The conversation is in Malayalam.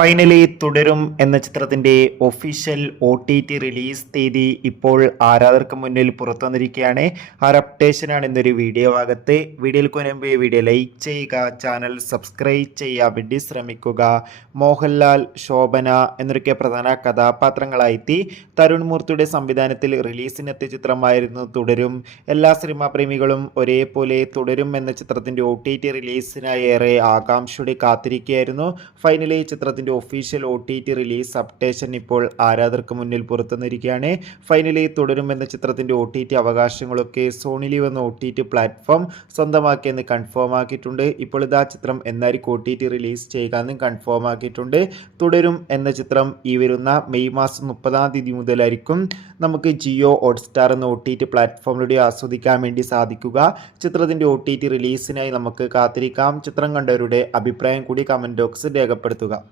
ഫൈനലി തുടരും എന്ന ചിത്രത്തിന്റെ ഒഫീഷ്യൽ OTT റിലീസ് തീയതി ഇപ്പോൾ ആരാധകർക്ക് മുന്നിൽ പുറത്തു വന്നിരിക്കുകയാണ്. ആ ഒരു അപ്ഡേഷനാണ് ഇന്നൊരു വീഡിയോ ഭാഗത്ത്. വീഡിയോയിൽ മുൻപ് വീഡിയോ ലൈക്ക് ചെയ്യുക, ചാനൽ സബ്സ്ക്രൈബ് ചെയ്യാൻ വേണ്ടി ശ്രമിക്കുക. മോഹൻലാൽ, ശോഭന എന്നൊക്കെ പ്രധാന കഥാപാത്രങ്ങളായെത്തി തരുൺ മൂർത്തിയുടെ സംവിധാനത്തിൽ റിലീസിനെത്തിയ ചിത്രമായിരുന്നു തുടരും. എല്ലാ സിനിമാ പ്രേമികളും ഒരേപോലെ തുടരും എന്ന ചിത്രത്തിന്റെ OTT റിലീസിനായി ഏറെ ആകാംക്ഷയോടെ കാത്തിരിക്കുകയായിരുന്നു. ഫൈനലി ചിത്രത്തിന്റെ ഒഫീഷ്യൽ OTT റിലീസ് അപ്ഡേഷൻ ഇപ്പോൾ ആരാധകർക്ക് മുന്നിൽ പുറത്തുവന്നിരിക്കുകയാണ്. ഫൈനലി തുടരും എന്ന ചിത്രത്തിന്റെ OTT അവകാശങ്ങളൊക്കെ സോണി ലീവ് എന്ന OTT പ്ലാറ്റ്ഫോം സ്വന്തമാക്കിയെന്ന് കൺഫേം ആക്കിയിട്ടുണ്ട്. ഇപ്പോൾ ഇതാ ചിത്രം എന്നായിരിക്കും OTT റിലീസ് ചെയ്യുക എന്നും കൺഫേം ആക്കിയിട്ടുണ്ട്. തുടരും എന്ന ചിത്രം ഈ വരുന്ന മെയ് മാസം 30-ാം തീയതി മുതലായിരിക്കും നമുക്ക് ജിയോ ഹോട്ട്സ്റ്റാർ എന്ന OTT പ്ലാറ്റ്ഫോമിലൂടെ ആസ്വദിക്കാൻ വേണ്ടി സാധിക്കുക. ചിത്രത്തിന്റെ OTT റിലീസിനായി നമുക്ക് കാത്തിരിക്കാം. ചിത്രം കണ്ടവരുടെ അഭിപ്രായം കൂടി കമന്റ് ബോക്സിൽ രേഖപ്പെടുത്തുക.